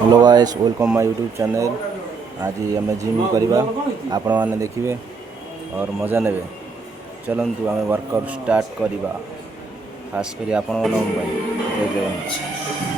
Hello guys welcome my YouTube channel. आज आम gym करवा आपण मैंने देखिए और मजा ने। चलतु आम वर्कआउट स्टार्ट करवा खास कर आपण जय जगन्नाथ।